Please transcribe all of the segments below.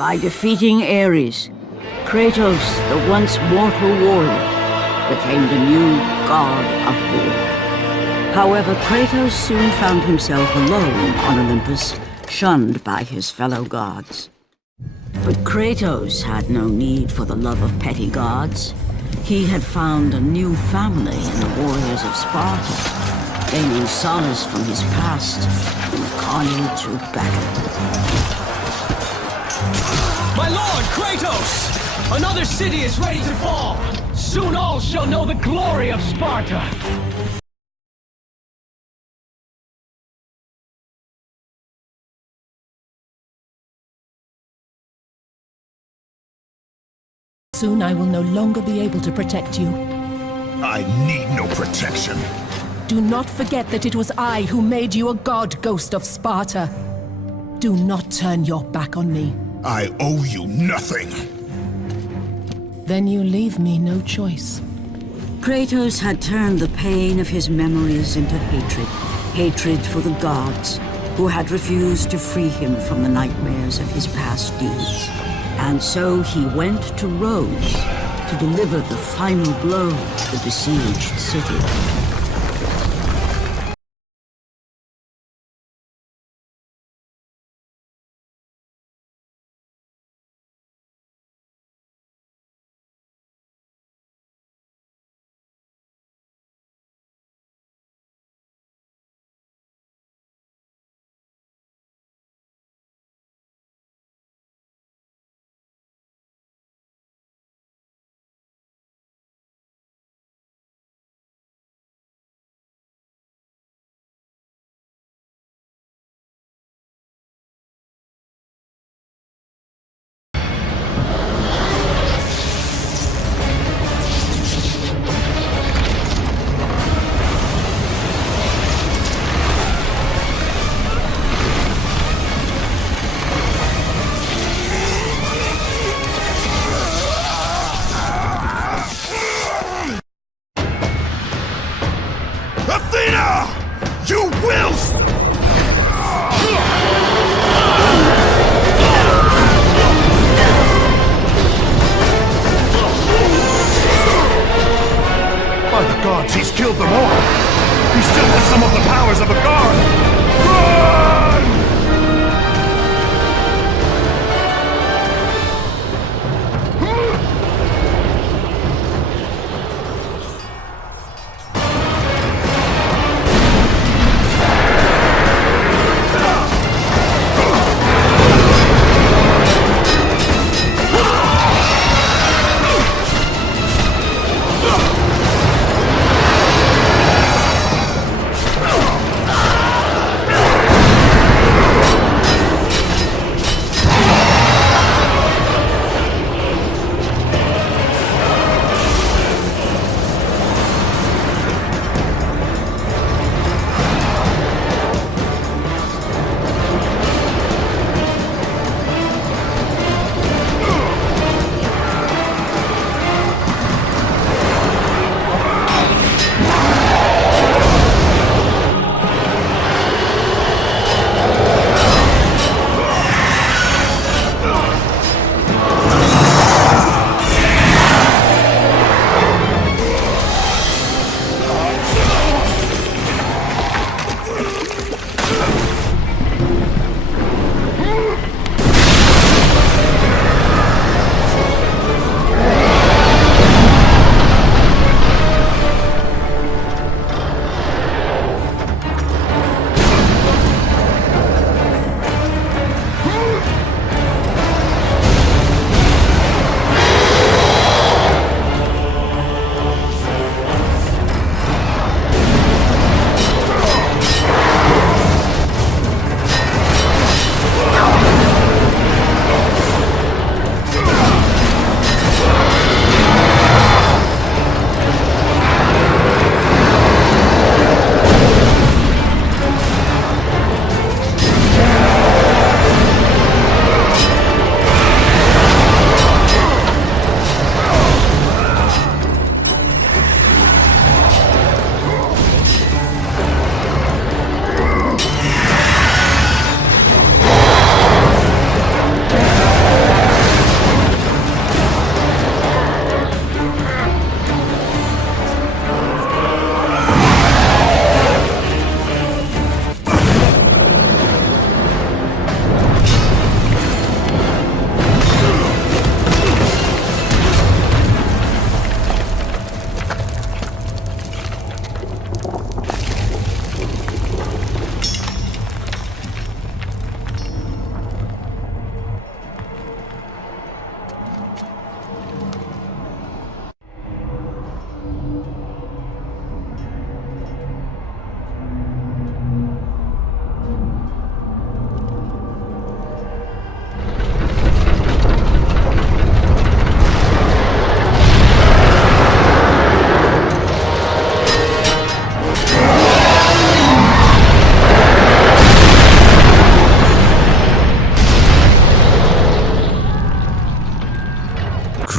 By defeating Ares, Kratos, the once mortal warrior, became the new god of war. However, Kratos soon found himself alone on Olympus, shunned by his fellow gods. But Kratos had no need for the love of petty gods. He had found a new family in the warriors of Sparta, gaining solace from his past in the carnage of battle. My lord, Kratos! Another city is ready to fall! Soon all shall know the glory of Sparta! Soon I will no longer be able to protect you. I need no protection. Do not forget that it was I who made you a god, Ghost of Sparta. Do not turn your back on me. I owe you nothing. Then you leave me no choice. Kratos had turned the pain of his memories into hatred. Hatred for the gods, who had refused to free him from the nightmares of his past deeds. And so he went to Rhodes to deliver the final blow to the besieged city. You will! By the gods, he's killed them all! He still has some of the powers of a god! Run!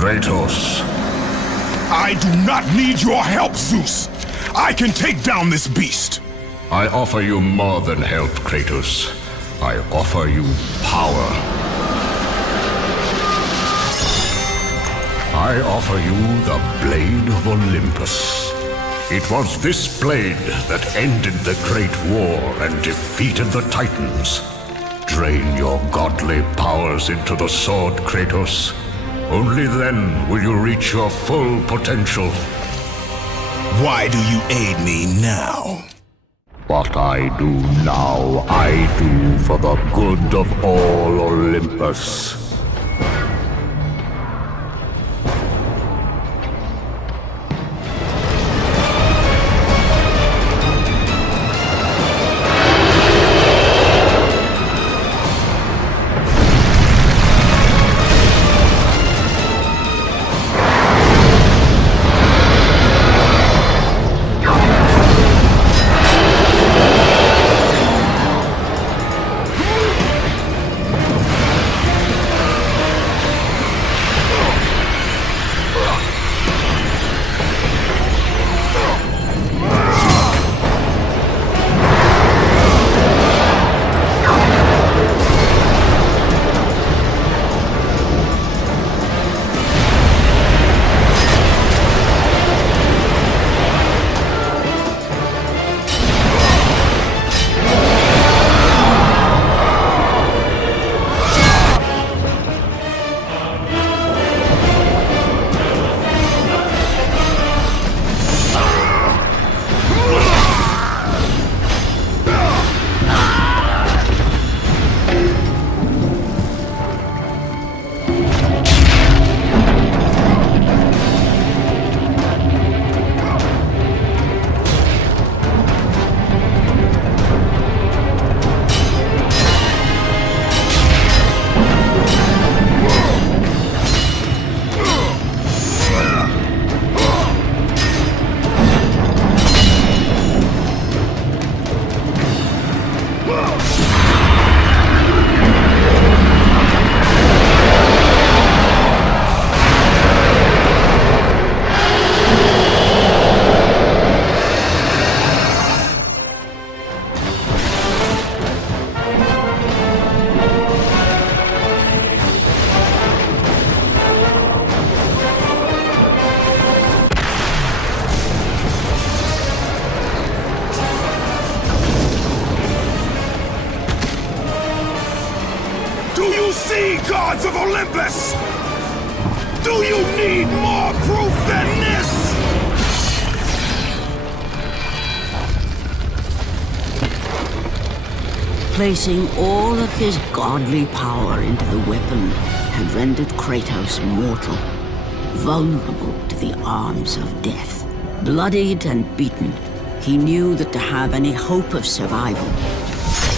Kratos. I do not need your help, Zeus. I can take down this beast. I offer you more than help, Kratos. I offer you power. I offer you the Blade of Olympus. It was this blade that ended the Great War and defeated the Titans. Drain your godly powers into the sword, Kratos. Only then will you reach your full potential. Why do you aid me now? What I do now, I do for the good of all Olympus. Gods of Olympus! Do you need more proof than this? Placing all of his godly power into the weapon had rendered Kratos mortal, vulnerable to the arms of death. Bloodied and beaten, he knew that to have any hope of survival,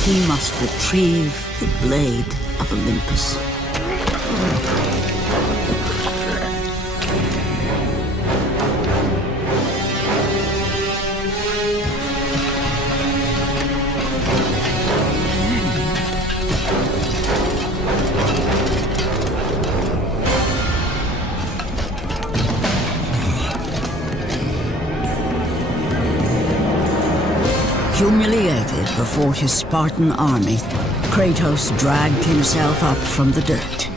he must retrieve the Blade of Olympus. Humiliated before his Spartan army, Kratos dragged himself up from the dirt.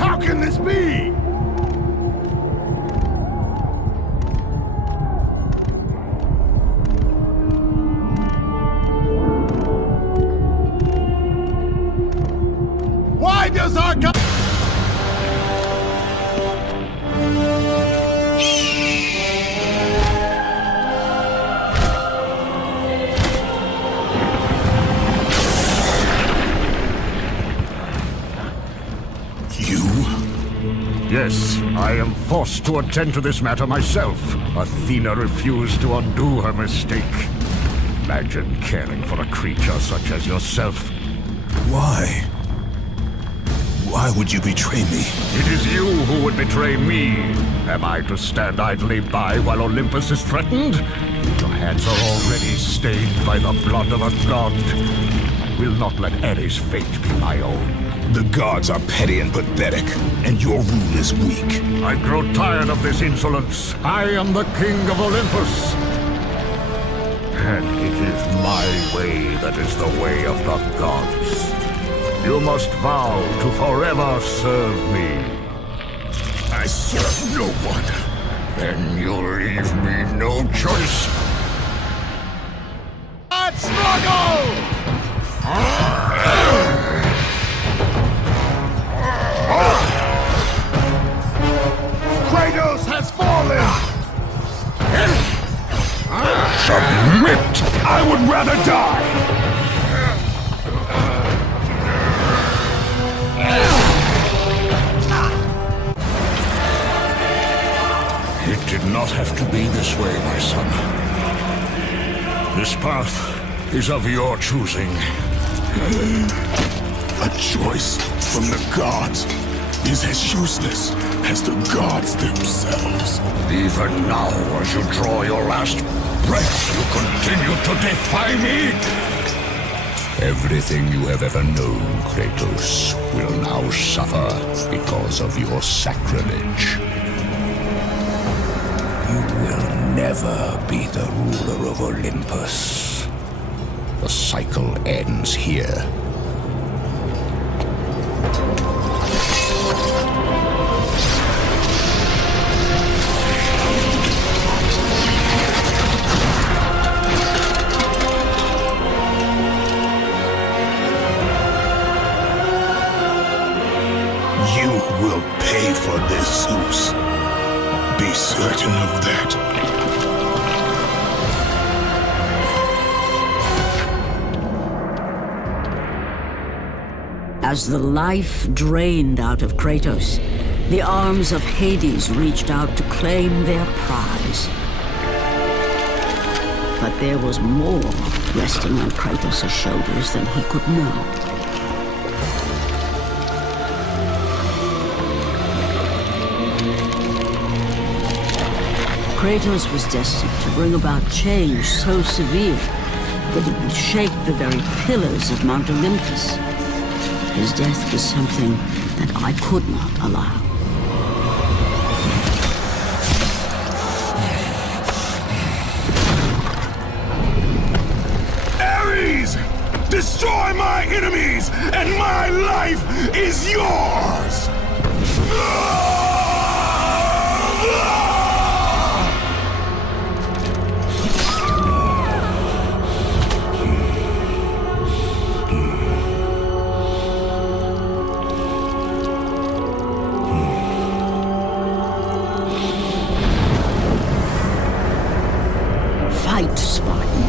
How can this be? Why does our God... Yes, I am forced to attend to this matter myself. Athena refused to undo her mistake. imagine caring for a creature such as yourself? Why? Why would you betray me? It is you who would betray me. Am I to stand idly by while Olympus is threatened? Your hands are already stained by the blood of a god. I will not let Ares' fate be my own. The gods are petty and pathetic, and your rule is weak. I grow tired of this insolence. I am the king of Olympus. And it is my way that is the way of the gods. You must vow to forever serve me. I serve no one. Then you leave me no choice. Let's struggle! Kratos has fallen! Submit! I would rather die! It did not have to be this way, my son. This path is of your choosing. A choice from the gods is as useless as the gods themselves. Even now, as you draw your last breath, you continue to defy me? Everything you have ever known, Kratos, will now suffer because of your sacrilege. You will never be the ruler of Olympus. The cycle ends here. You will pay for this, Zeus. Be certain of that. As the life drained out of Kratos, the arms of Hades reached out to claim their prize. But there was more resting on Kratos' shoulders than he could know. Kratos was destined to bring about change so severe that it would shake the very pillars of Mount Olympus. His death was something that I could not allow. Ares! Destroy my enemies, and my life is yours! Fight, Spartan.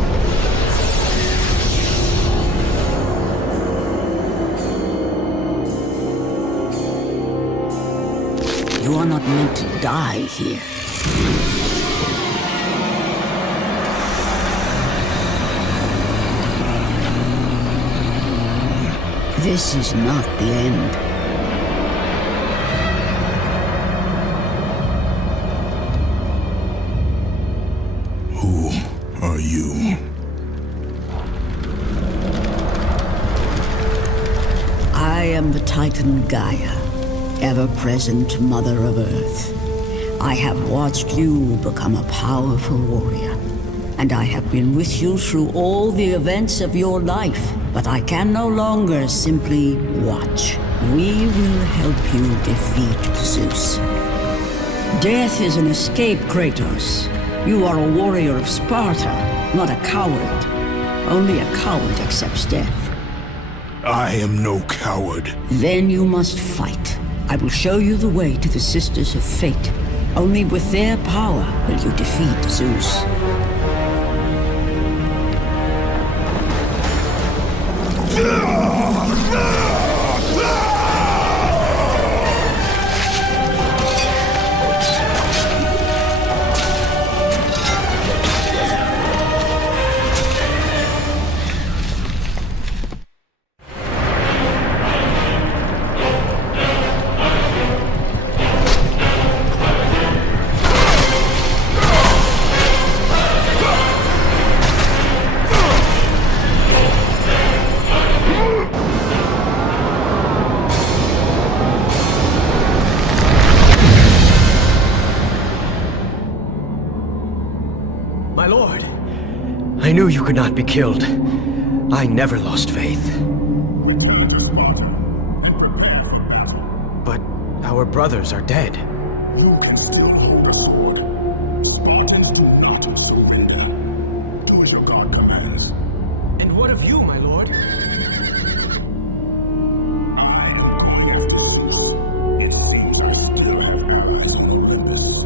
You are not meant to die here. This is not the end. Who are you? I am the Titan Gaia, ever-present Mother of Earth. I have watched you become a powerful warrior, and I have been with you through all the events of your life, but I can no longer simply watch. We will help you defeat Zeus. Death is an escape, Kratos. You are a warrior of Sparta, not a coward. Only a coward accepts death. I am no coward. Then you must fight. I will show you the way to the Sisters of Fate. Only with their power will you defeat Zeus. knew you could not be killed. I never lost faith. Return to Sparta and prepare for battle. But our brothers are dead. You can still hold the sword. Spartans do not surrender. Do as your god commands. And what of you, my lord? It seems I still have paradise on this.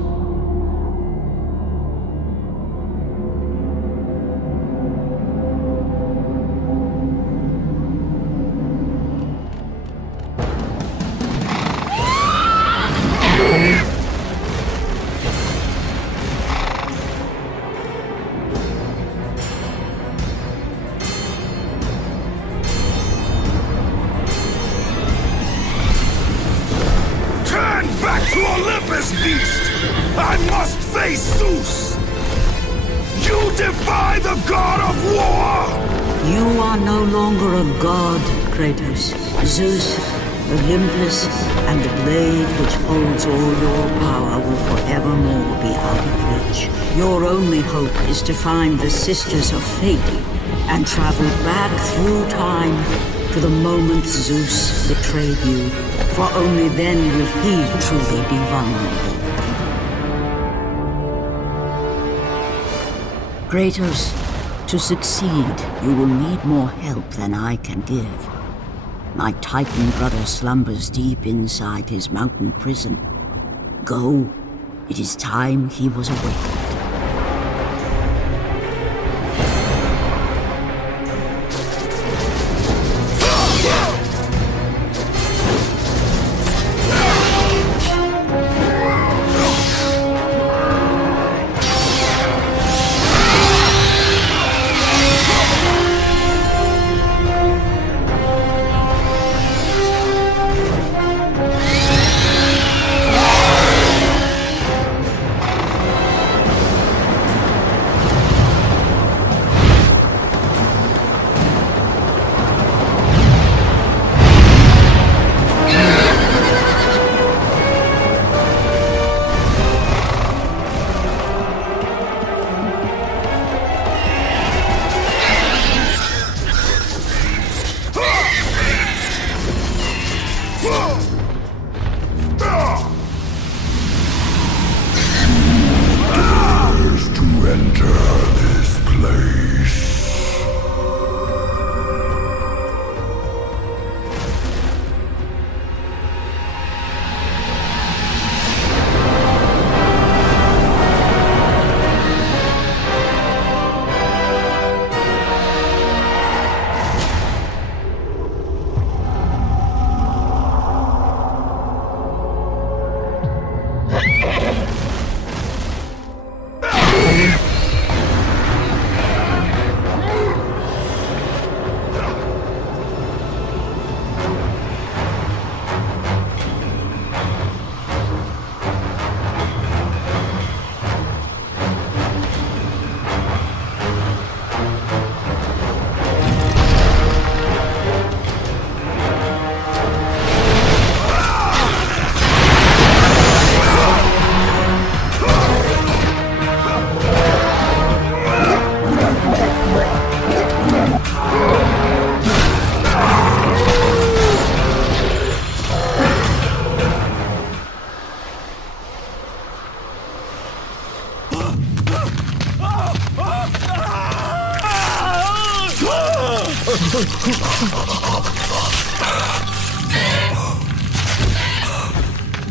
Turn back to Olympus, beast! I must face Zeus! You defy the god of war! You are no longer a god, Kratos. Zeus, Olympus, and the blade which holds all your power will forevermore be out of reach. Your only hope is to find the Sisters of Fate and travel back through time to the moment Zeus betrayed you, for only then will he truly be vulnerable. Kratos, to succeed, you will need more help than I can give. My Titan brother slumbers deep inside his mountain prison. Go. It is time he was awakened.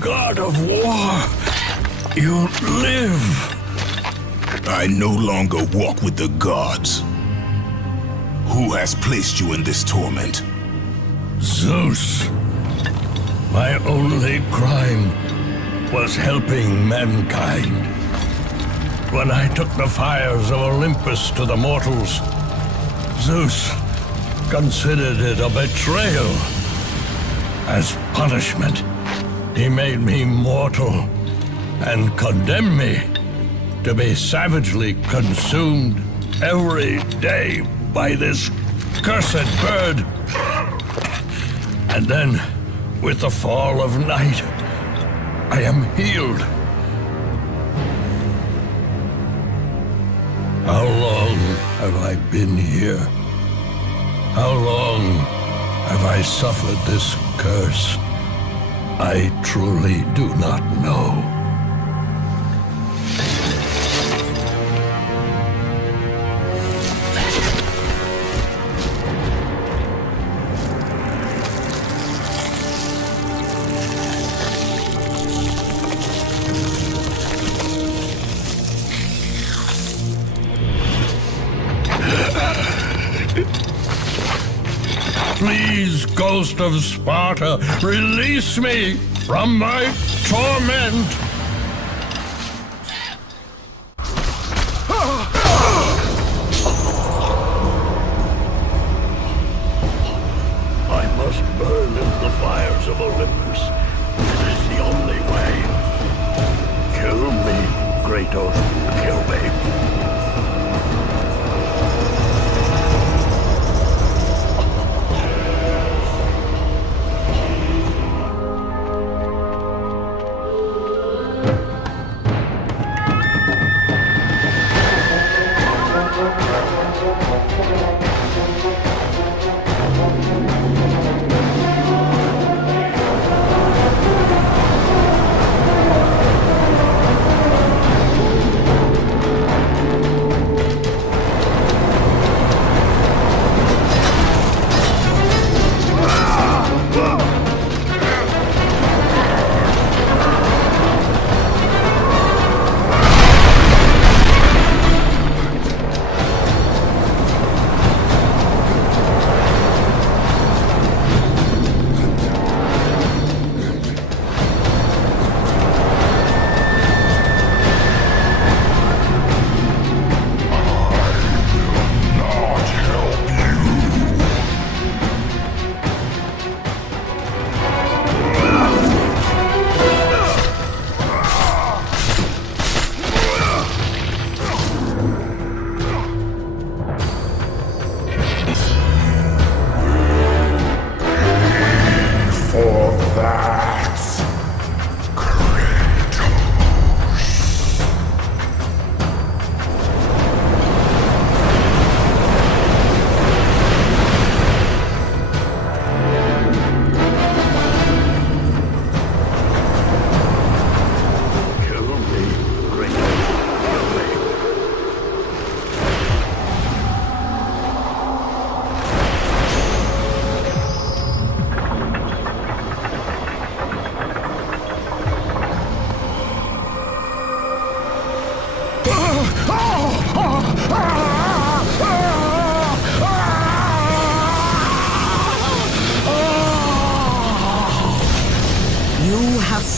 God of war, you live. I no longer walk with the gods. Who has placed you in this torment? Zeus. My only crime was helping mankind. When I took the fires of Olympus to the mortals, Zeus considered it a betrayal. As punishment, he made me mortal and condemned me to be savagely consumed every day by this cursed bird. And then, with the fall of night, I am healed. How long have I been here? How long have I suffered this curse? I truly do not know. Please, Ghost of Sparta, release me from my torment! I must burn in the fires of Olympus. It is the only way. Kill me, Kratos. Kill me.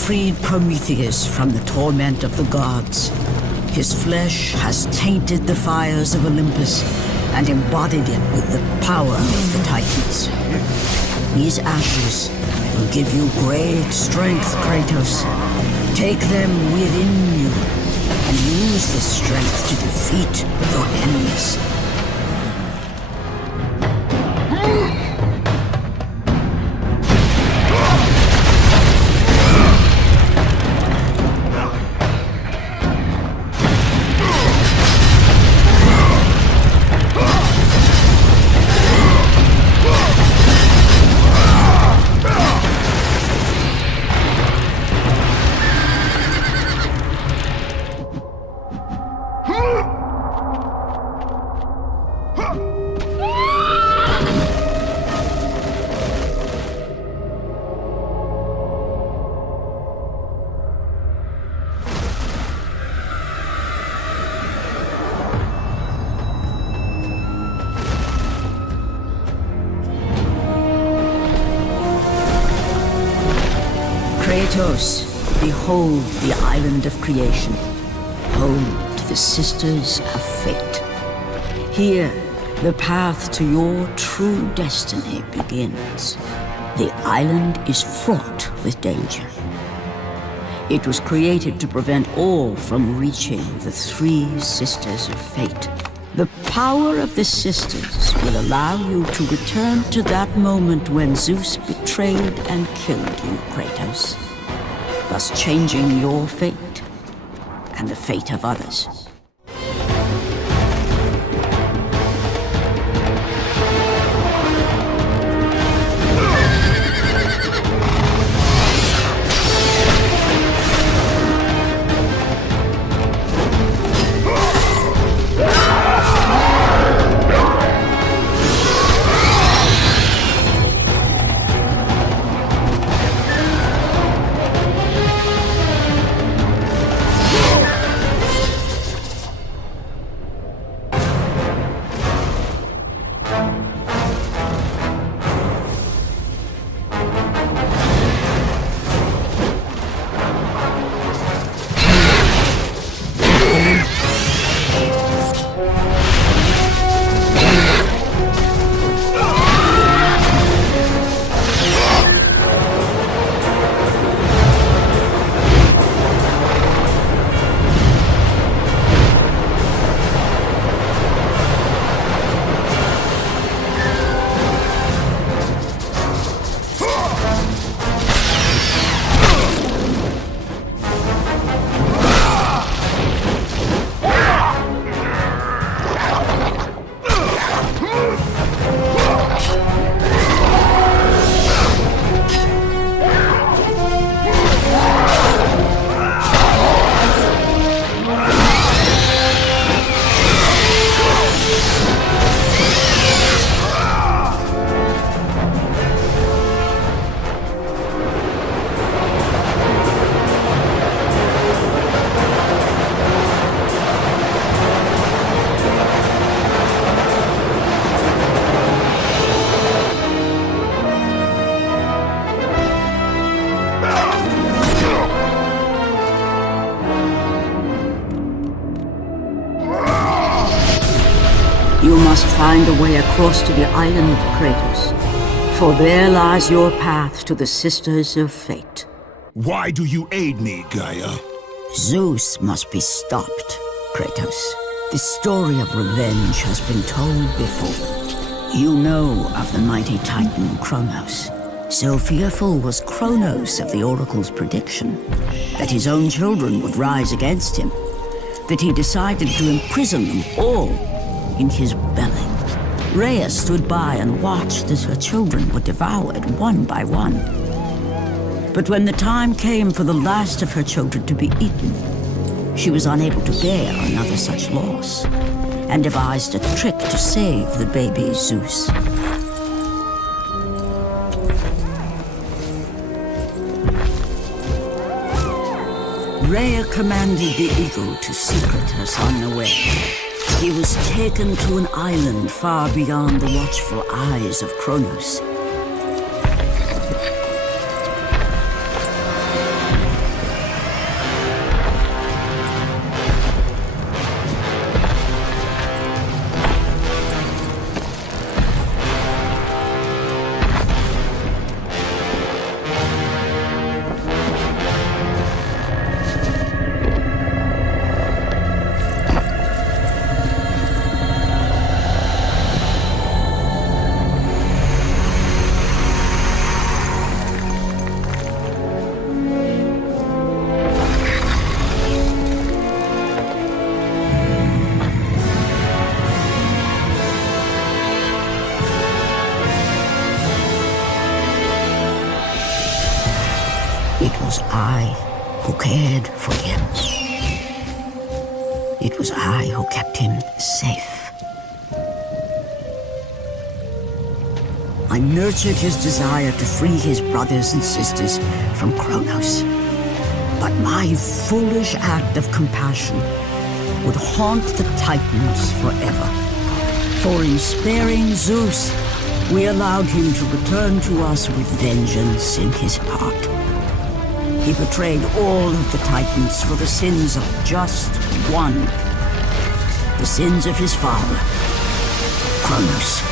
Freed Prometheus from the torment of the gods. His flesh has tainted the fires of Olympus and embodied it with the power of the Titans. These ashes will give you great strength, Kratos. Take them within you and use this strength to defeat your enemies. Kratos, behold the island of creation, home to the Sisters of Fate. Here, the path to your true destiny begins. The island is fraught with danger. It was created to prevent all from reaching the three Sisters of Fate. The power of the Sisters will allow you to return to that moment when Zeus betrayed and killed you, Kratos, thus changing your fate and the fate of others. You must find a way across to the island, Kratos. For there lies your path to the Sisters of Fate. Why do you aid me, Gaia? Zeus must be stopped, Kratos. The story of revenge has been told before. You know of the mighty Titan Kronos. So fearful was Kronos of the Oracle's prediction that his own children would rise against him, that he decided to imprison them all in his belly. Rhea stood by and watched as her children were devoured one by one. But when the time came for the last of her children to be eaten, she was unable to bear another such loss, and devised a trick to save the baby Zeus. Rhea commanded the eagle to secret her son away. He was taken to an island far beyond the watchful eyes of Kronos. It was I who cared for him. It was I who kept him safe. I nurtured his desire to free his brothers and sisters from Kronos. But my foolish act of compassion would haunt the Titans forever. For in sparing Zeus, we allowed him to return to us with vengeance in his heart. He betrayed all of the Titans for the sins of just one. The sins of his father, Kronos.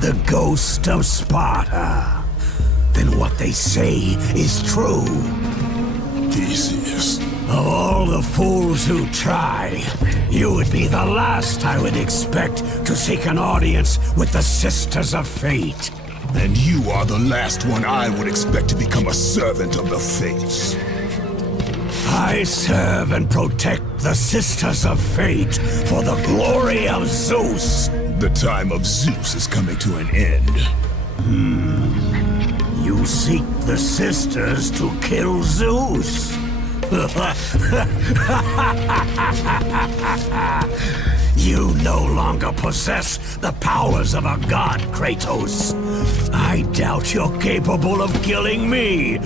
The ghost of Sparta. Then what they say is true. Theseus. Of all the fools who try, you would be the last I would expect to seek an audience with the Sisters of Fate. And you are the last one I would expect to become a servant of the Fates. I serve and protect the Sisters of Fate for the glory of Zeus. The time of Zeus is coming to an end. You seek the Sisters to kill Zeus. You no longer possess the powers of a god, Kratos. I doubt you're capable of killing me,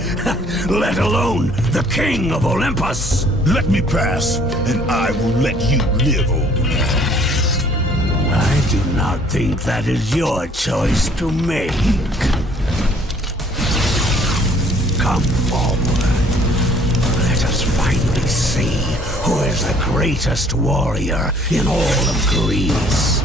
let alone the king of Olympus. Let me pass, and I will let you live, old man. think that is your choice to make. Come forward. Let us finally see who is the greatest warrior in all of Greece.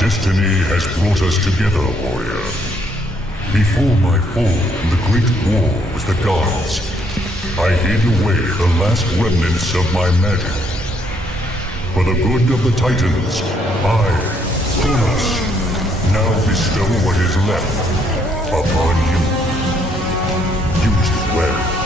Destiny has brought us together, warrior. Before my fall in the great war with the gods, I hid away the last remnants of my magic. For the good of the Titans, I, Kronos, now bestow what is left upon you. Use it well.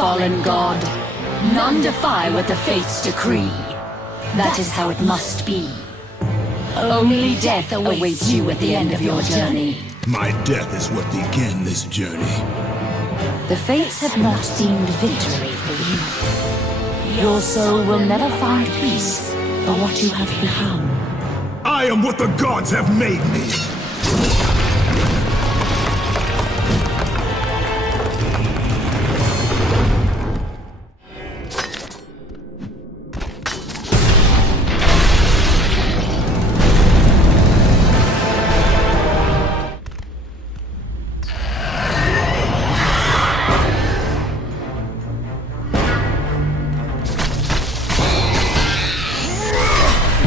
fallen god. None defy what the fates decree. That is how it must be. Only death awaits you at the end of your journey. My death is what began this journey. The fates have not deemed victory for you. Your soul will never find peace for what you have become. I am what the gods have made me!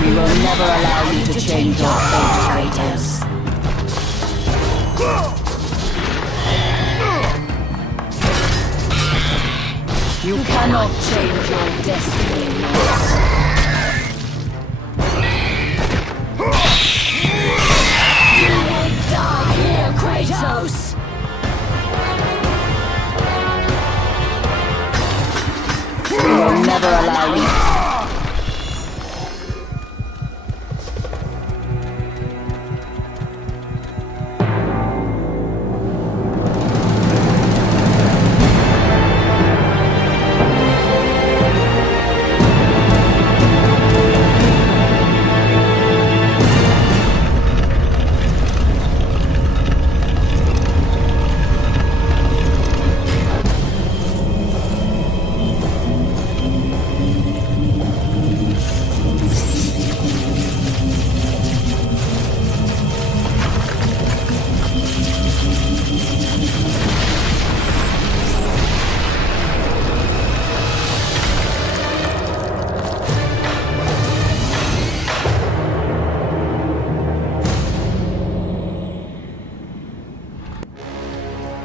We will never allow you to change your fate, Kratos. You cannot change your destiny. You will die here, Kratos! We will never allow you.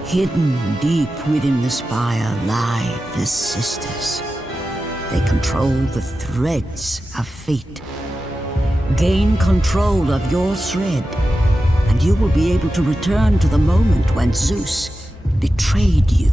Hidden deep within the spire lie the sisters. They control the threads of fate. Gain control of your thread, and you will be able to return to the moment when Zeus betrayed you.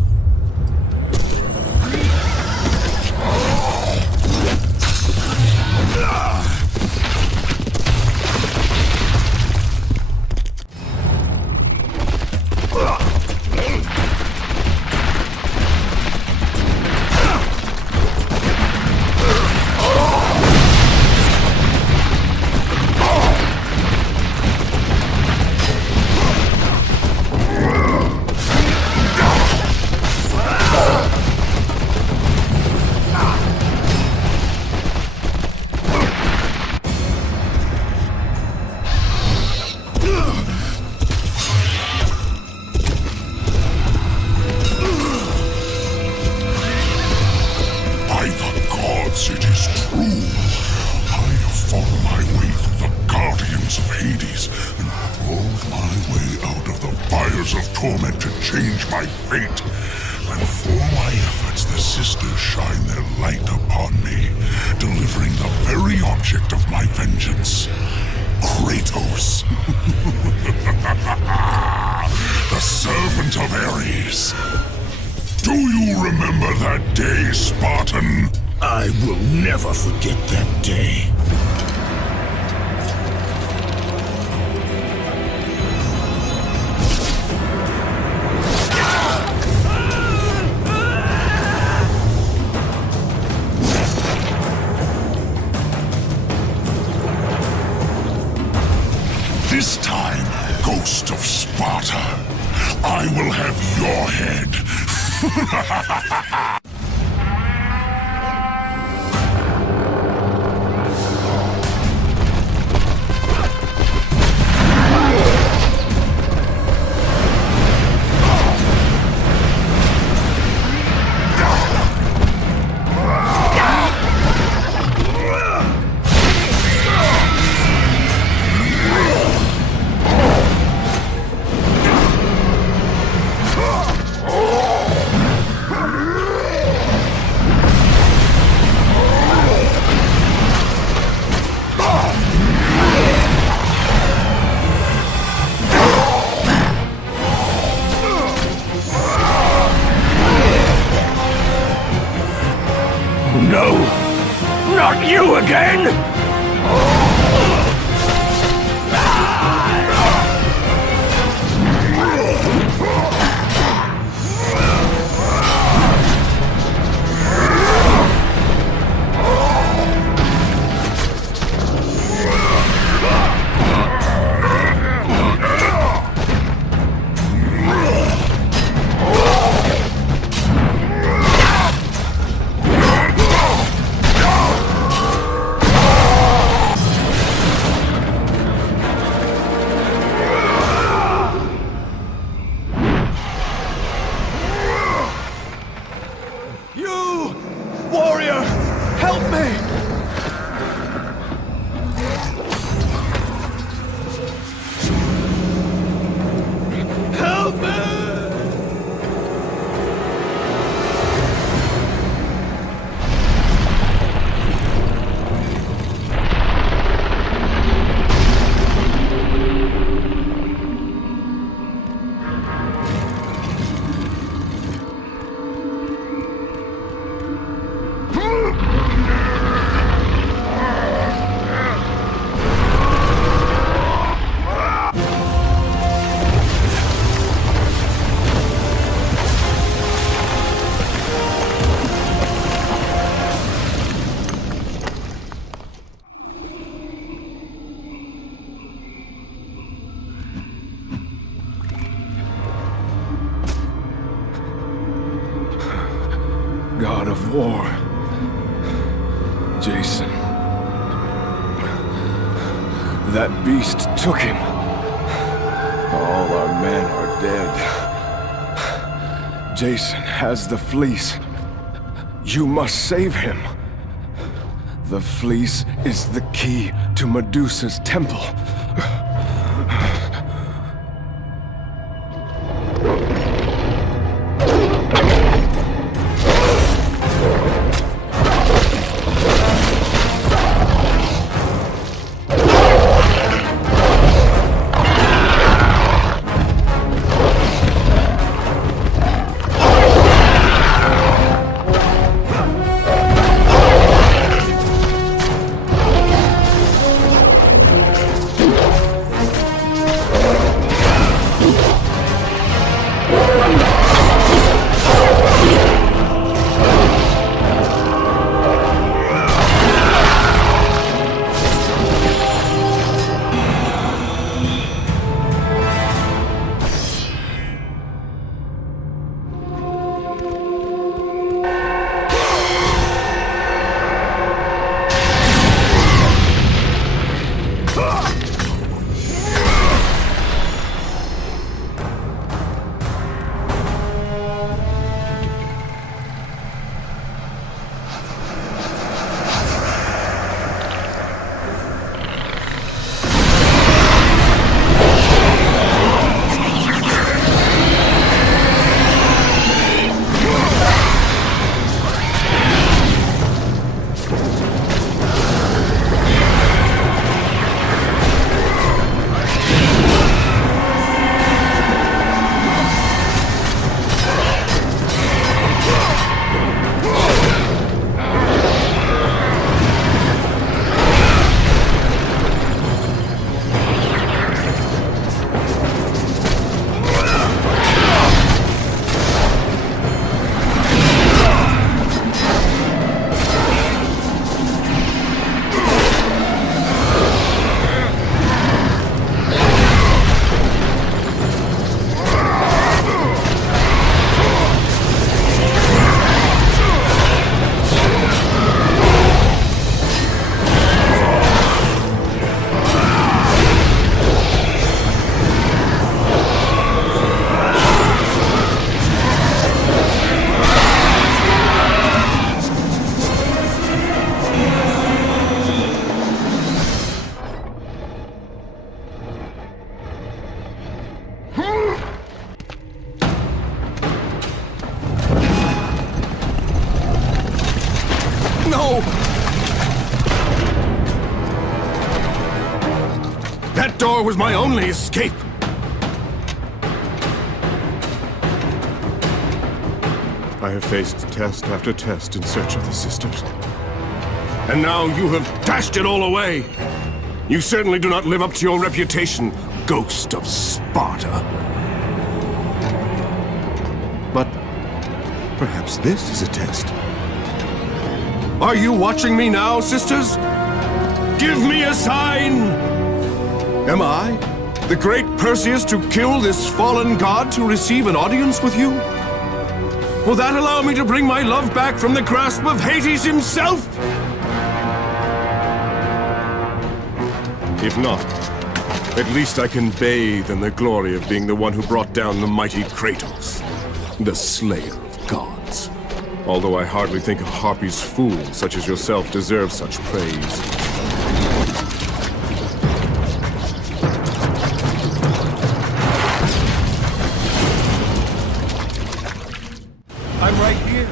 Of torment to change my fate, and for my efforts the sisters shine their light upon me, delivering the very object of my vengeance, Kratos. The servant of Ares. Do you remember that day, Spartan? I will never forget that day. This time, Ghost of Sparta, I will have your head. again? God of War. Jason. That beast took him. All our men are dead. Jason has the fleece. You must save him. The fleece is the key to Medusa's temple. That door was my only escape! I have faced test after test in search of the sisters. And now you have dashed it all away. You certainly do not live up to your reputation, Ghost of Sparta. But perhaps this is a test. Are you watching me now, sisters? Give me a sign! Am I, the great Perseus, to kill this fallen god to receive an audience with you? Will that allow me to bring my love back from the grasp of Hades himself? If not, at least I can bathe in the glory of being the one who brought down the mighty Kratos, the slayer of gods. Although I hardly think a Harpy's fool such as yourself deserves such praise. I'm right here.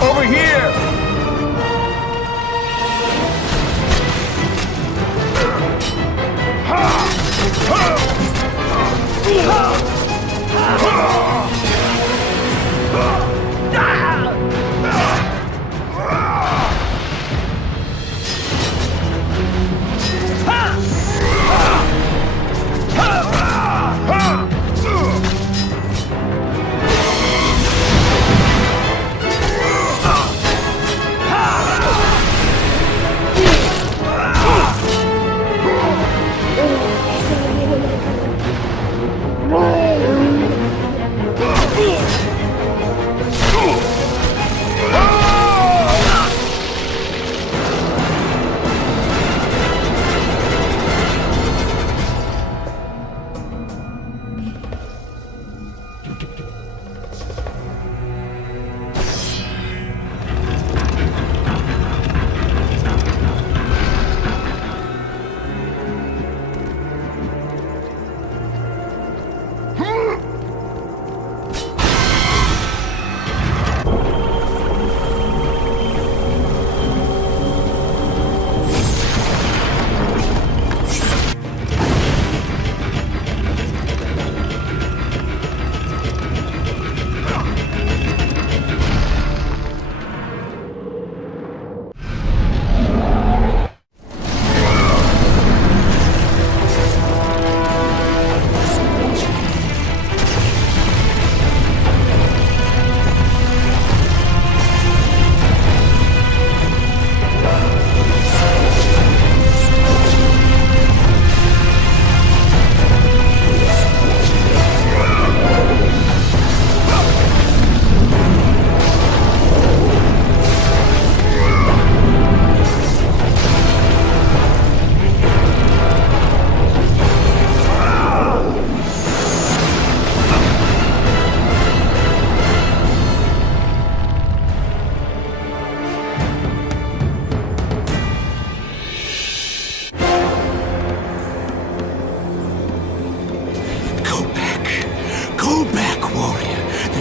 Over here!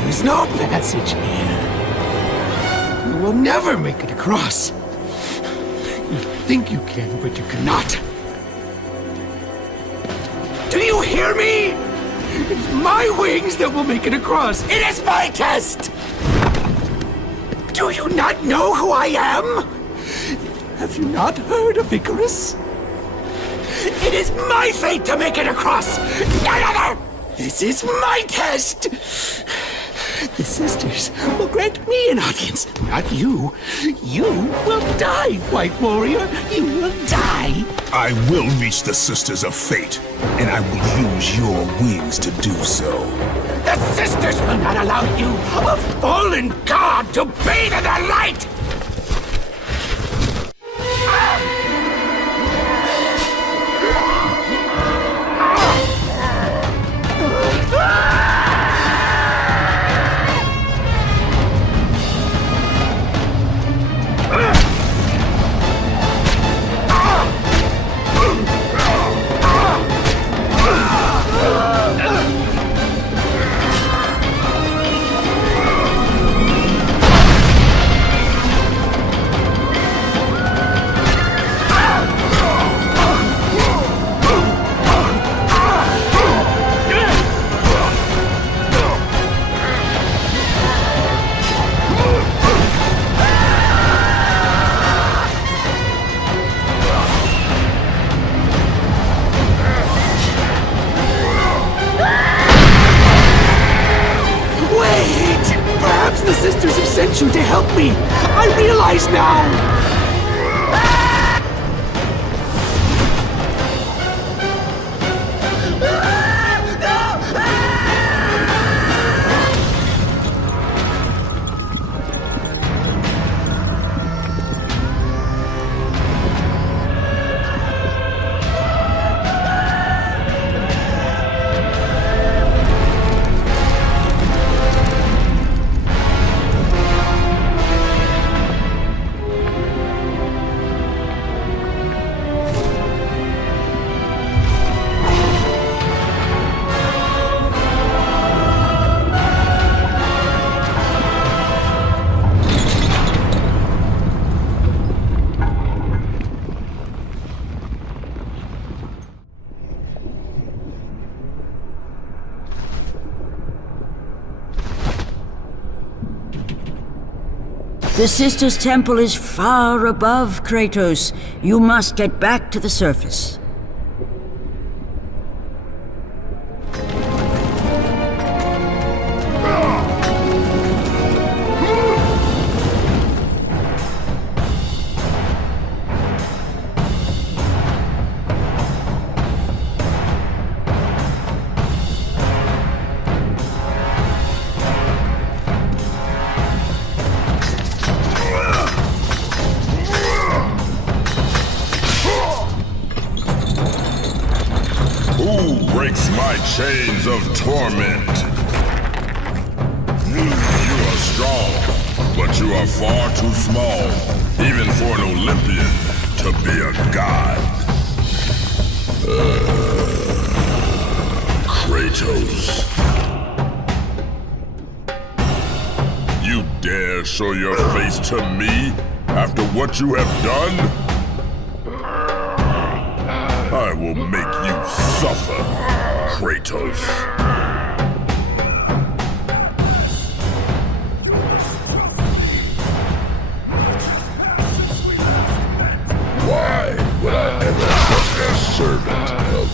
There's no passage here. You will never make it across. You think you can, but you cannot. Do you hear me? It's my wings that will make it across. It is my test! Do you not know who I am? Have you not heard of Icarus? It is my fate to make it across! None other! This is my test! The sisters will grant me an audience, not you. You will die, White Warrior. You will die. I will reach the Sisters of Fate, and I will use your wings to do so. The sisters will not allow you, a fallen god, to bathe in their light! me! I realize now! The Sisters' Temple is far above, Kratos. You must get back to the surface. Chains of torment. You are strong, but you are far too small, even for an Olympian to be a god. Kratos. You dare show your face to me after what you have done? I will make you suffer. Kratos. Why would I ever trust a servant of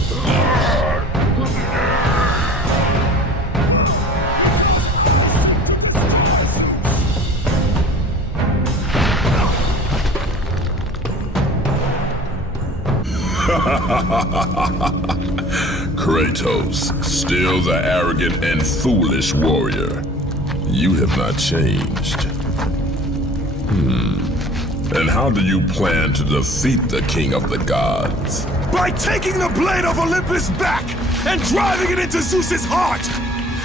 Kratos, still the arrogant and foolish warrior. You have not changed. And how do you plan to defeat the King of the Gods? By taking the blade of Olympus back and driving it into Zeus's heart!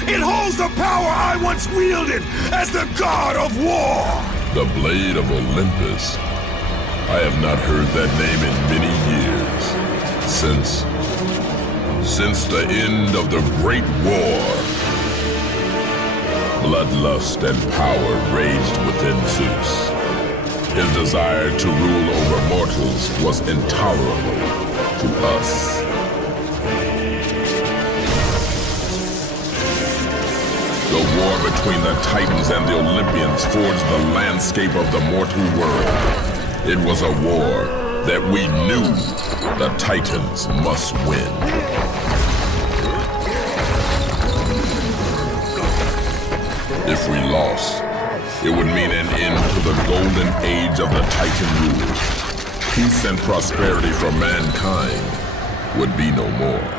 It holds the power I once wielded as the god of war! The blade of Olympus? I have not heard that name in many years. Since the end of the Great War. Bloodlust and power raged within Zeus. His desire to rule over mortals was intolerable to us. The war between the Titans and the Olympians forged the landscape of the mortal world. It was a war that we knew the Titans must win. If we lost, it would mean an end to the golden age of the Titan rule. Peace and prosperity for mankind would be no more.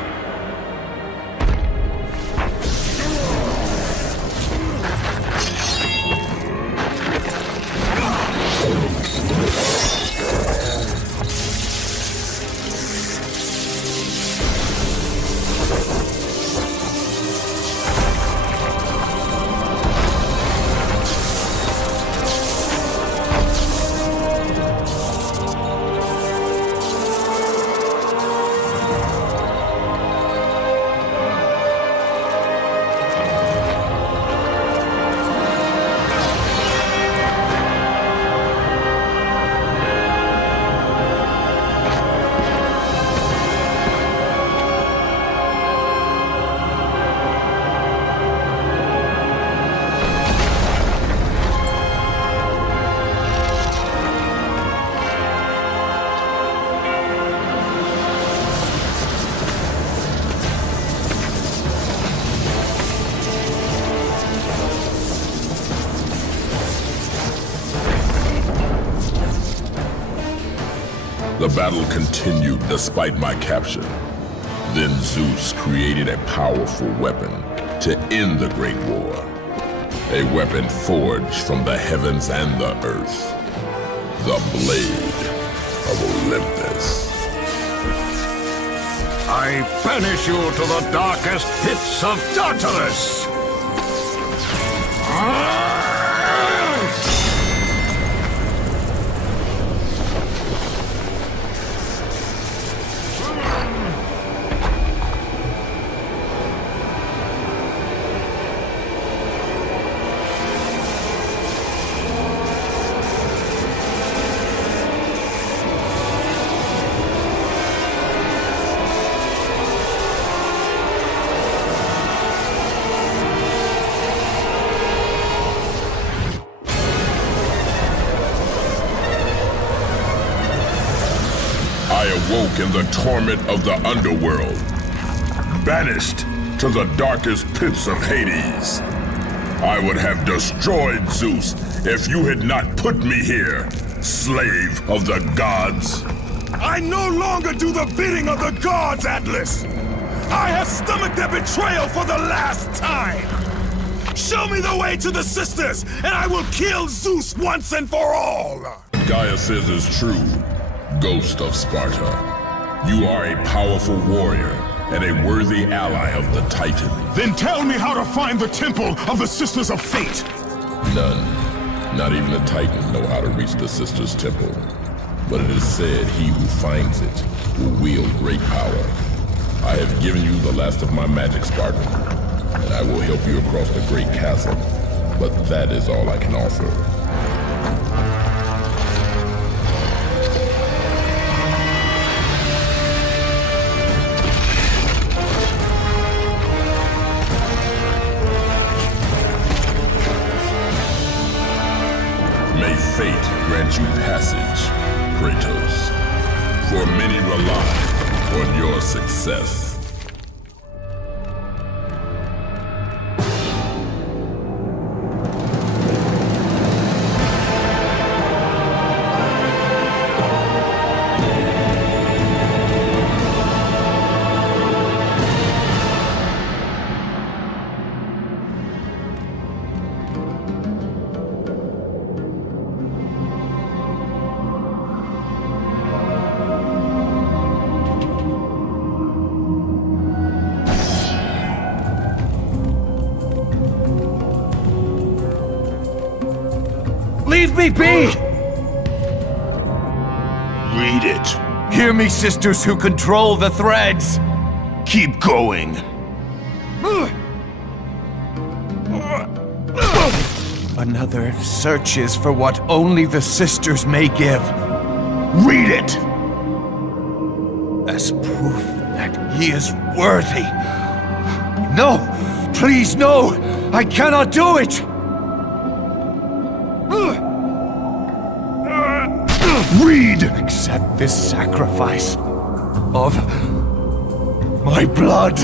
The battle continued despite my capture. Then Zeus created a powerful weapon to end the Great War. A weapon forged from the heavens and the earth. The Blade of Olympus. I banish you to the darkest pits of Tartarus! I awoke in the torment of the underworld, banished to the darkest pits of Hades. I would have destroyed Zeus if you had not put me here, slave of the gods. I no longer do the bidding of the gods, Atlas! I have stomached their betrayal for the last time! Show me the way to the sisters, and I will kill Zeus once and for all! Gaia says is true, Ghost of Sparta. You are a powerful warrior and a worthy ally of the Titan. Then tell me how to find the temple of the Sisters of Fate! None, not even the Titan, know how to reach the Sisters' Temple. But it is said he who finds it will wield great power. I have given you the last of my magic, Spartan, and I will help you across the great chasm, but that is all I can offer. May fate grant you passage, Kratos, for many rely on your success. Leave me be! Read it. Hear me, sisters who control the threads! Keep going. Another searches for what only the sisters may give. Read it! As proof that he is worthy. No! Please, no! I cannot do it! Read! Accept this sacrifice of my blood.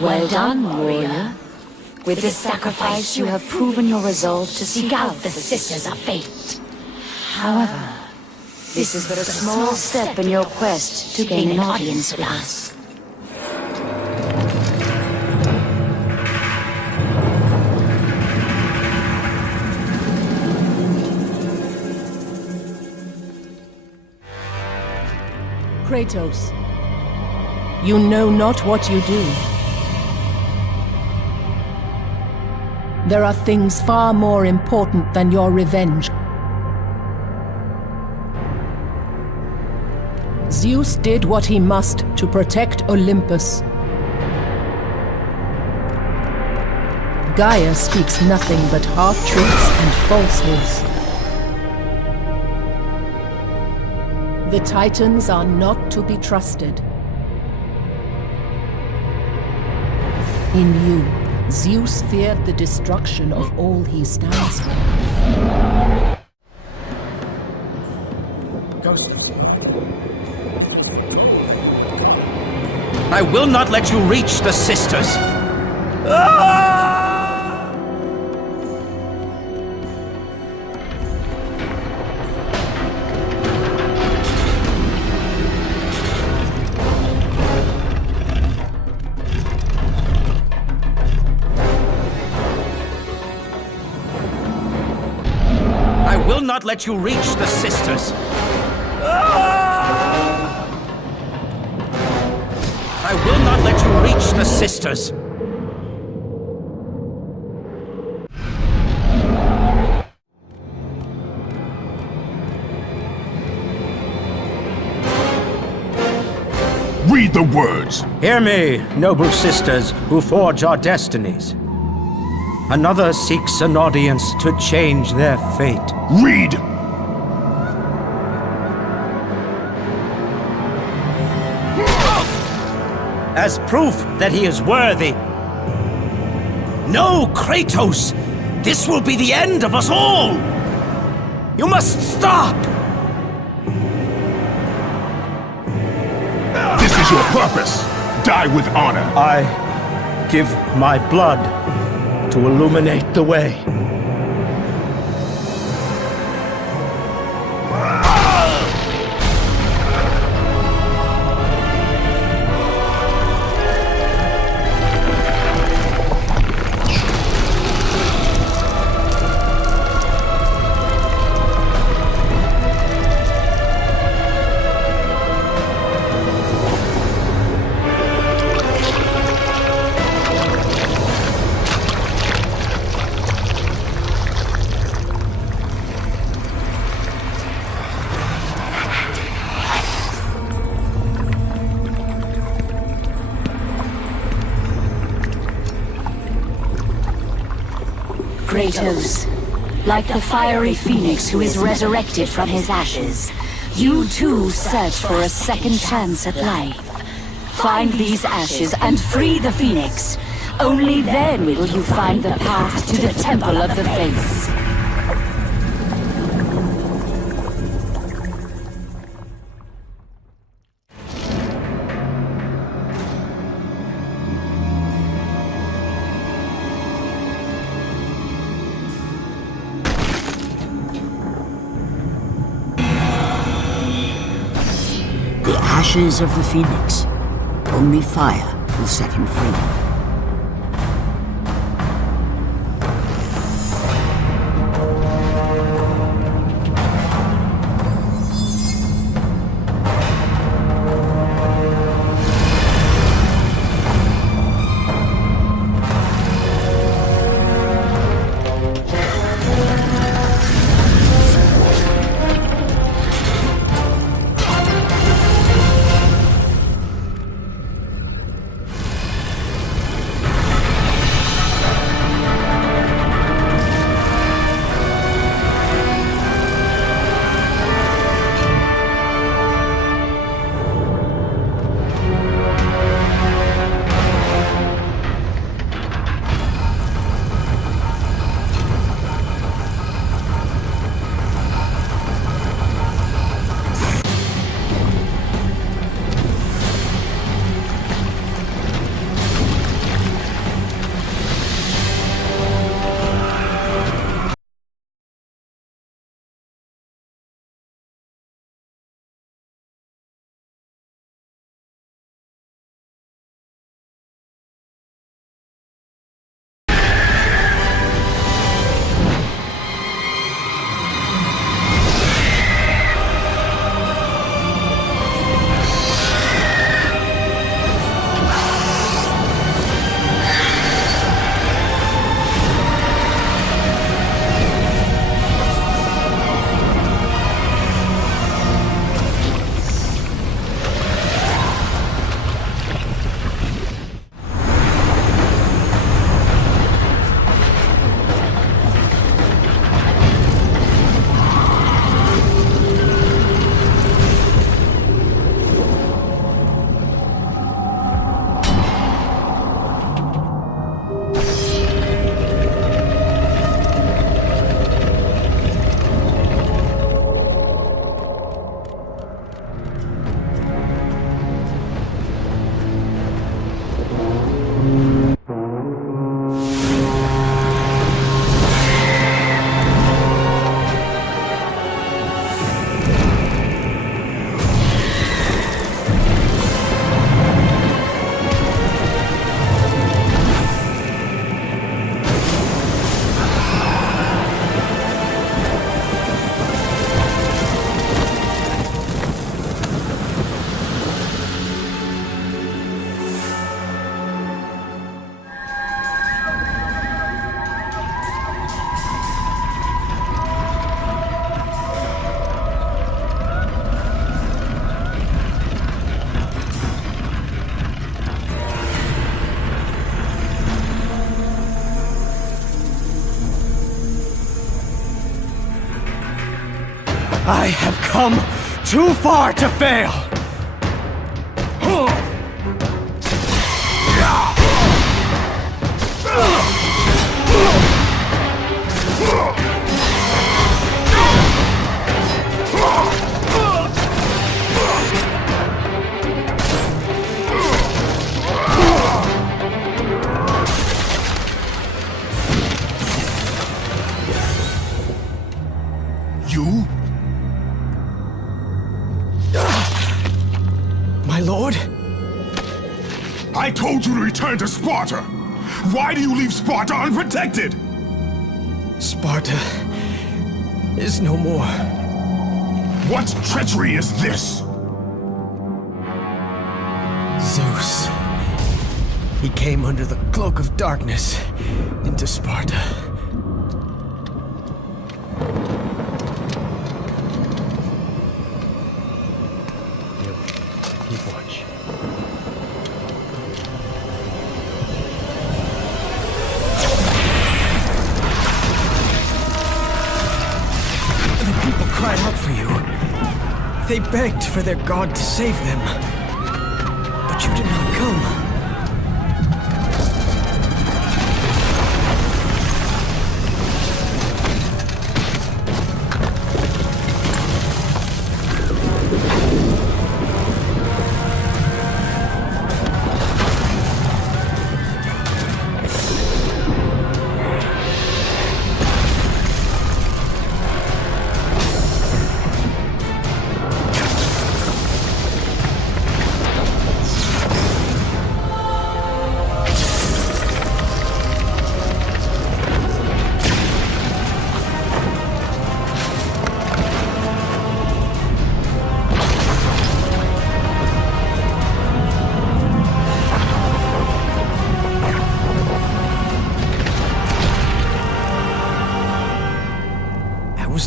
Well done, warrior. With this sacrifice, you have proven your resolve to seek out the Sisters of Fate. However, this is but a small step in your quest to gain an audience with us. Kratos, you know not what you do. There are things far more important than your revenge. Zeus did what he must to protect Olympus. Gaia speaks nothing but half-truths and falsehoods. The Titans are not to be trusted. In you, Zeus feared the destruction of all he stands for. Ghost. I will not let you reach the sisters! I will not let you reach the sisters! I will not let you reach the sisters! Read the words! Hear me, noble sisters who forge our destinies. Another seeks an audience to change their fate. Read! As proof that he is worthy. No, Kratos! This will be the end of us all! You must stop! This is your purpose! Die with honor! I give my blood to illuminate the way. Kratos, like the fiery phoenix who is resurrected from his ashes, you too search for a second chance at life. Find these ashes and free the phoenix. Only then will you find the path to the Temple of the Face. The ashes of the Phoenix. Only fire will set him free. I have come too far to fail! You? My lord? I told you to return to Sparta! Why do you leave Sparta unprotected? Sparta is no more. What treachery is this? Zeus. He came under the cloak of darkness into Sparta. Keep watch. The people cried out for you. They begged for their god to save them. But you did not come.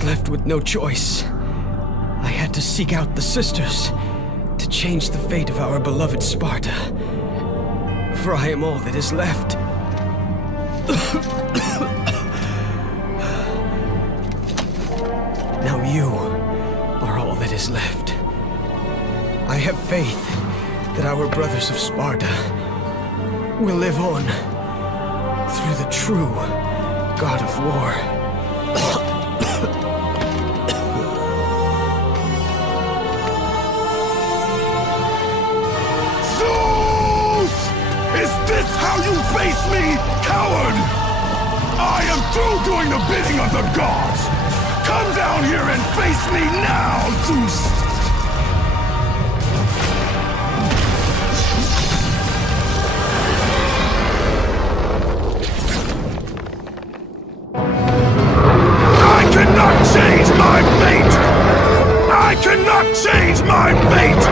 Left with no choice. I had to seek out the sisters to change the fate of our beloved Sparta. For I am all that is left. Now you are all that is left. I have faith that our brothers of Sparta will live on through the true God of War. Is this how you face me, coward? I am through doing the bidding of the gods! Come down here and face me now, Zeus! I cannot change my fate! I cannot change my fate!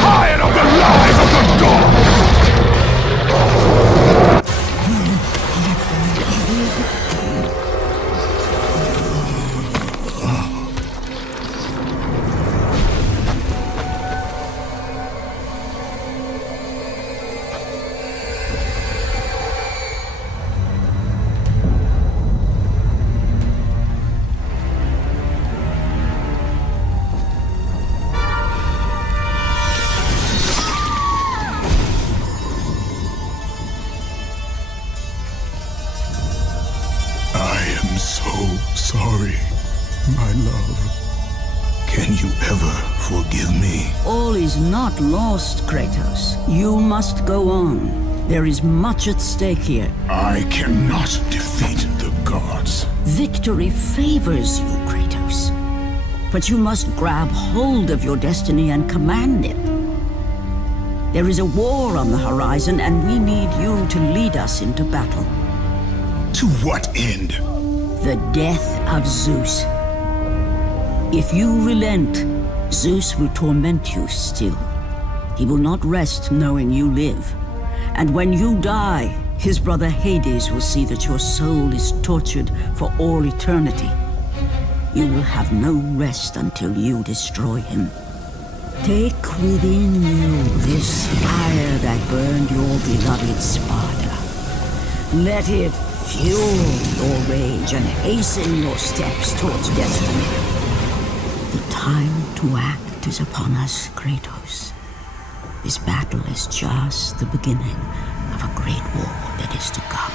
Tired of the lies of the gods! Sorry, my love. Can you ever forgive me? All is not lost, Kratos. You must go on. There is much at stake here. I cannot defeat the gods. Victory favors you, Kratos. But you must grab hold of your destiny and command it. There is a war on the horizon, and we need you to lead us into battle. To what end? The death of Zeus. If you relent, Zeus will torment you still. He will not rest knowing you live. And when you die, his brother Hades will see that your soul is tortured for all eternity. You will have no rest until you destroy him. Take within you this fire that burned your beloved Sparta. Let it fuel your rage and hasten your steps towards destiny. The time to act is upon us, Kratos. This battle is just the beginning of a great war that is to come.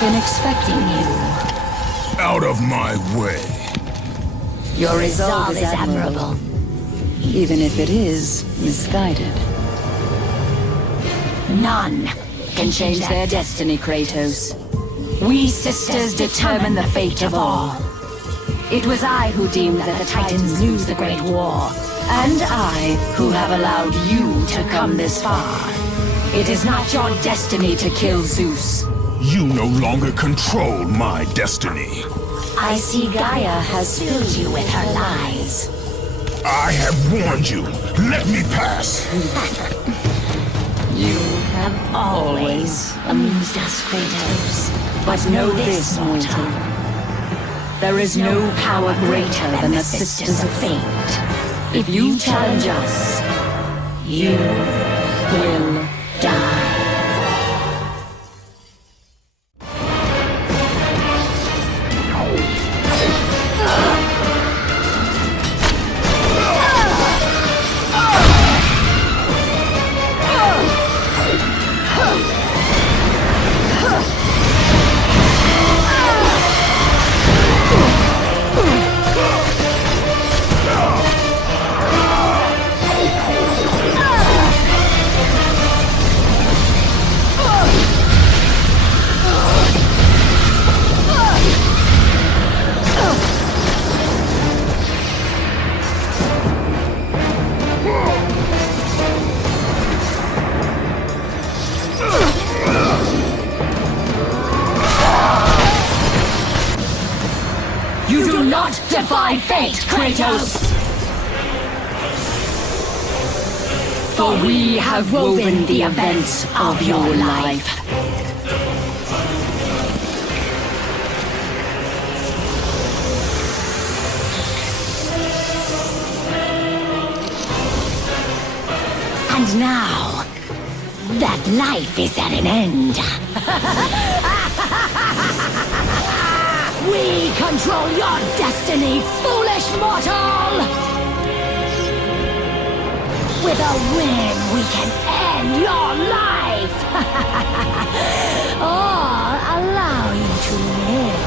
Been expecting you. Out of my way. Your resolve is admirable, even if it is misguided. None can change their destiny, Kratos. We sisters determine the fate of all. It was I who deemed that the Titans lose the Great War, and I who have allowed you to come this far. It is not your destiny to kill Zeus. You no longer control my destiny. I see Gaia has filled you with her lies. I have warned you. Let me pass. You have always amused us, Kratos. But know this, mortal. There is no power greater than the Sisters of Fate. If you challenge us, you will die. You do not defy fate, Kratos! For we have woven the events of your life. And now, that life is at an end. We control your destiny, foolish mortal! With a win, we can end your life! Or allow you to live.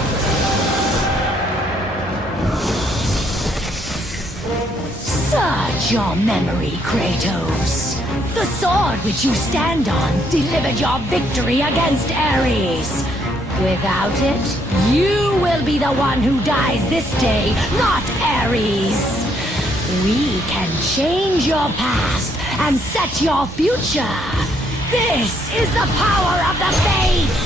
Search your memory, Kratos. The sword which you stand on delivered your victory against Ares. Without it, you will be the one who dies this day, not Ares. We can change your past and set your future. This is the power of the Fates!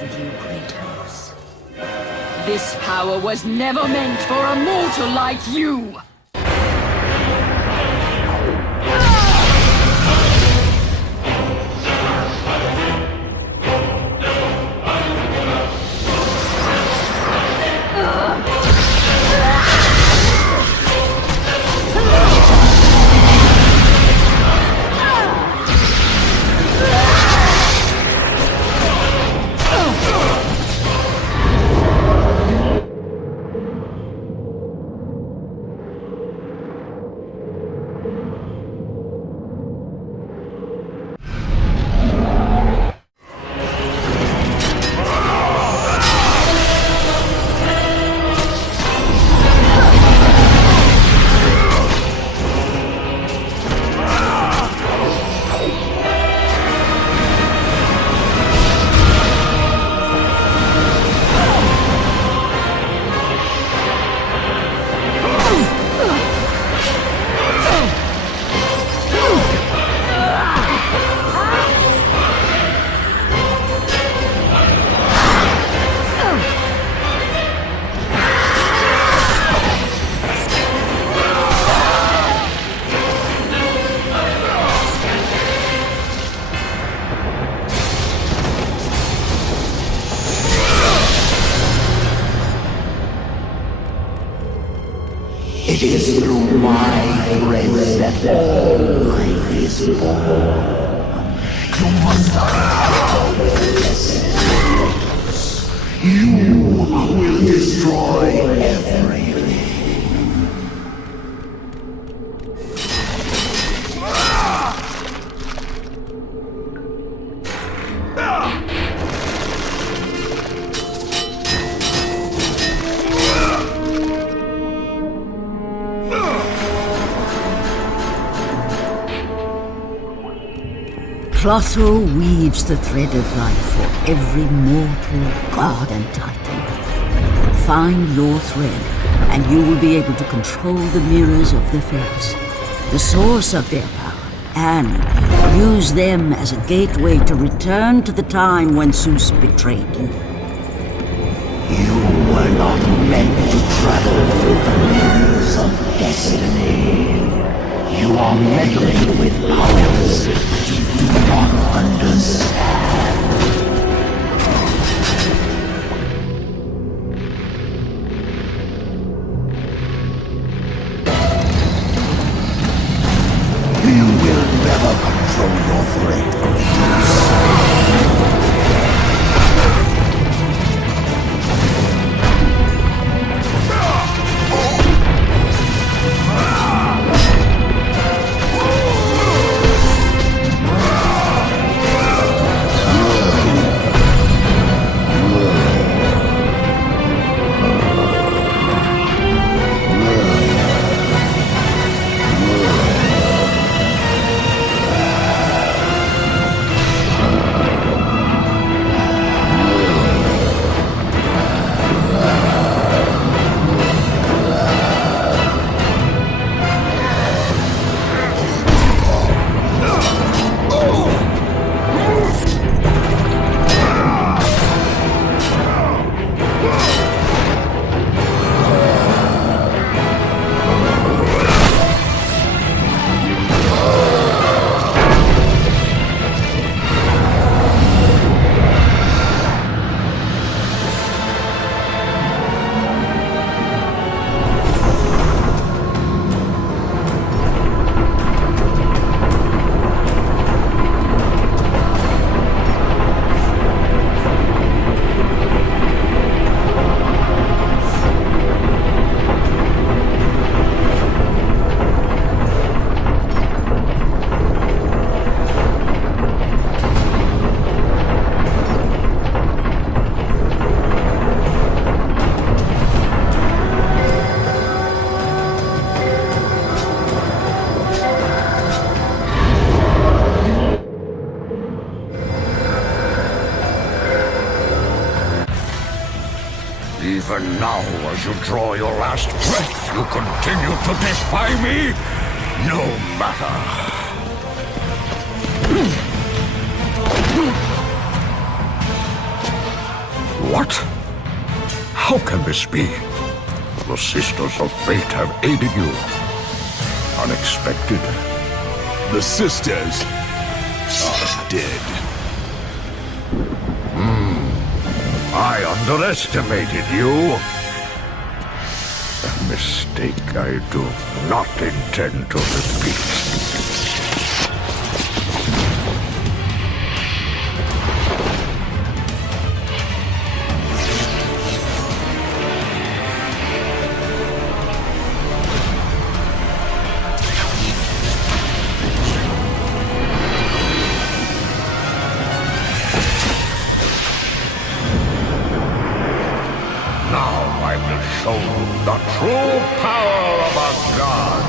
With you, Kratos. This power was never meant for a mortal like you! It is through my threads that all life is born. You must not this. You will destroy everything. Clotho weaves the thread of life for every mortal, god and titan. Find your thread, and you will be able to control the mirrors of the fates, the source of their power, and use them as a gateway to return to the time when Zeus betrayed you. You were not meant to travel through the mirrors of destiny. You are meddling with powers that you do not understand. You will never control your threat, Kratos. Even now, as you draw your last breath, you continue to defy me? No matter. What? How can this be? The Sisters of Fate have aided you. Unexpected. The Sisters are dead. I underestimated you. A mistake I do not intend to repeat. Show the true power of a god.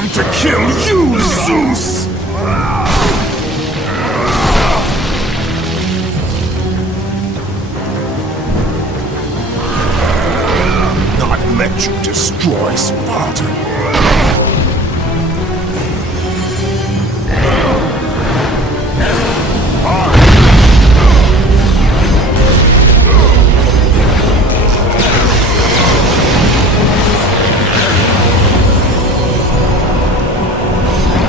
come to kill you, Zeus! Not let you destroy Sparta.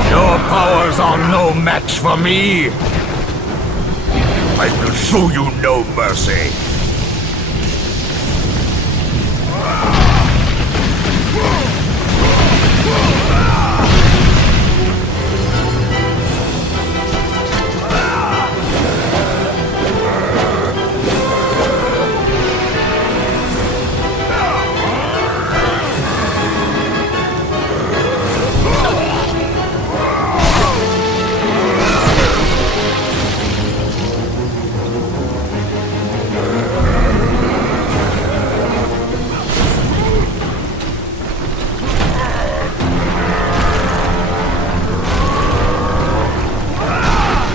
Your powers are no match for me. I will show you no mercy.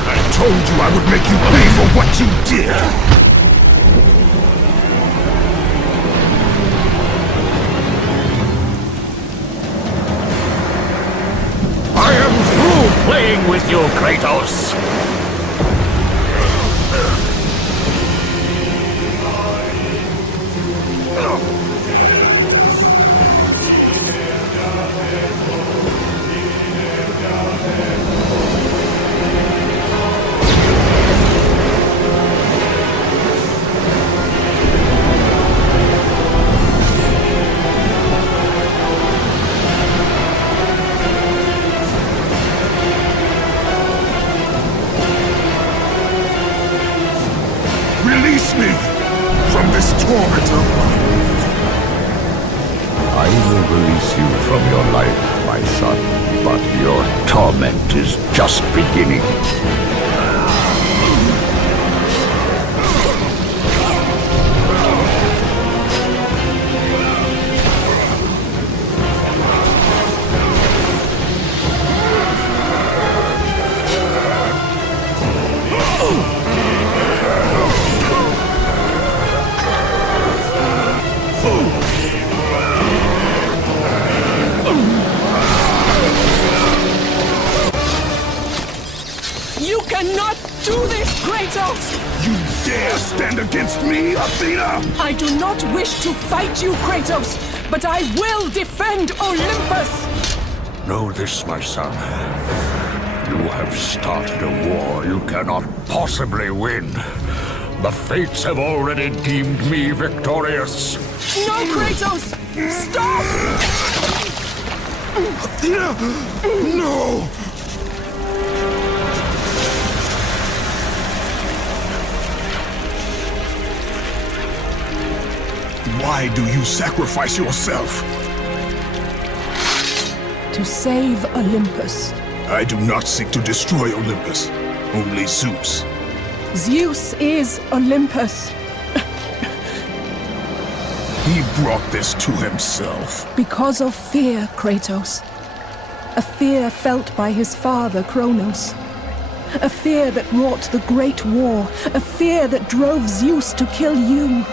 I told you I would make you pay for what you did! I am through playing with you, Kratos! Release me from this torment of mine. I will release you from your life, my son, but your torment is just beginning. You cannot do this, Kratos! You dare stand against me, Athena? I do not wish to fight you, Kratos, but I will defend Olympus! Know this, my son. You have started a war you cannot possibly win. The fates have already deemed me victorious. No, Kratos! Stop! Athena! No! Why do you sacrifice yourself? To save Olympus. I do not seek to destroy Olympus. Only Zeus. Zeus is Olympus. He brought this to himself. Because of fear, Kratos. A fear felt by his father, Kronos. A fear that wrought the Great War. A fear that drove Zeus to kill you.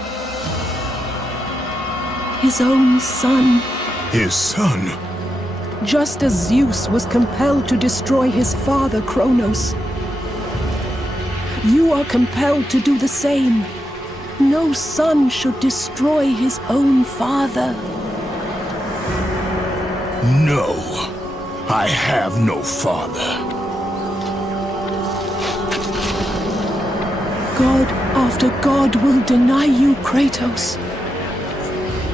His own son. His son? Just as Zeus was compelled to destroy his father, Kronos. You are compelled to do the same. No son should destroy his own father. No. I have no father. God after God will deny you, Kratos.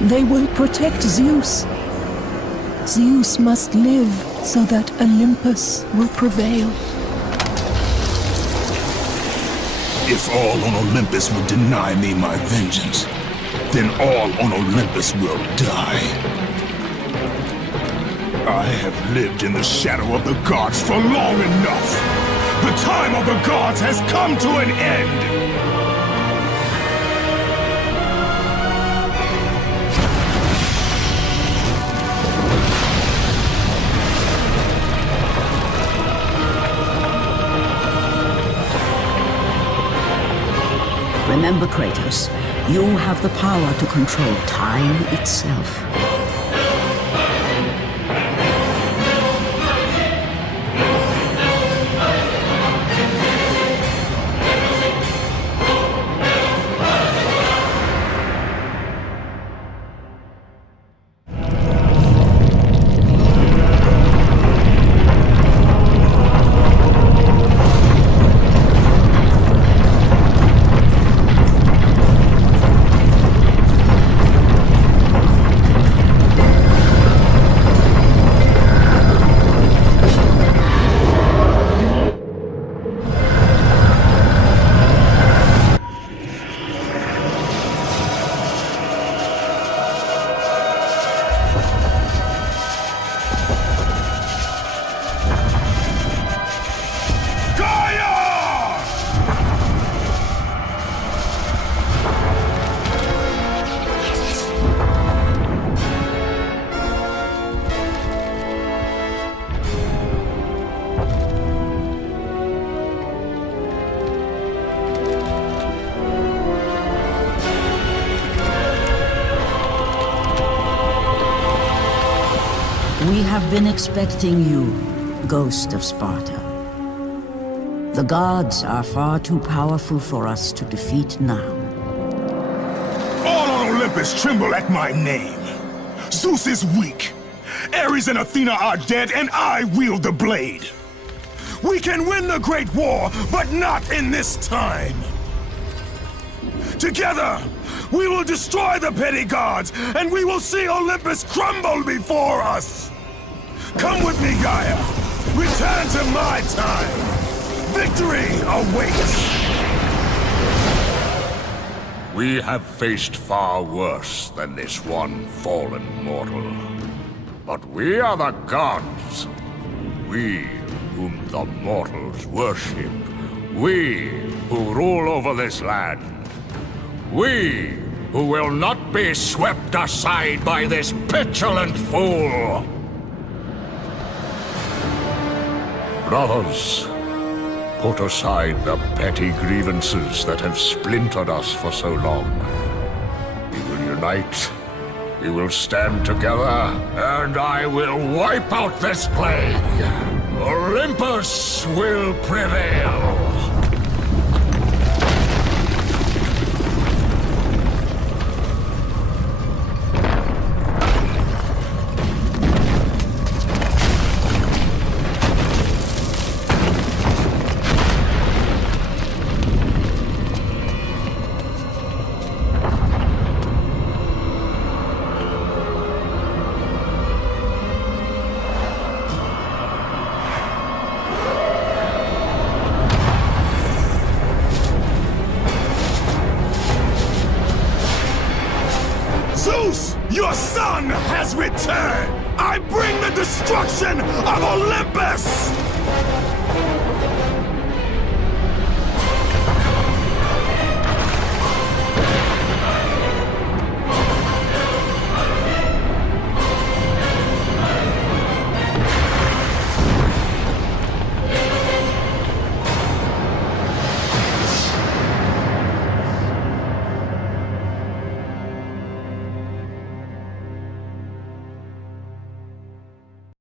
They will protect Zeus. Zeus must live so that Olympus will prevail. If all on Olympus will deny me my vengeance, then all on Olympus will die. I have lived in the shadow of the gods for long enough. The time of the gods has come to an end. Remember, Kratos, you have the power to control time itself. We have been expecting you, Ghost of Sparta. The gods are far too powerful for us to defeat now. All on Olympus tremble at my name. Zeus is weak. Ares and Athena are dead, and I wield the blade. We can win the Great War, but not in this time. Together, we will destroy the petty gods, and we will see Olympus crumble before us. Come with me, Gaia. Return to my time. Victory awaits. We have faced far worse than this one fallen mortal. But we are the gods. We whom the mortals worship. We who rule over this land. We who will not be swept aside by this petulant fool. Brothers, put aside the petty grievances that have splintered us for so long. We will unite, we will stand together, and I will wipe out this plague. Olympus will prevail. Zeus, your son has returned! I bring the destruction of Olympus!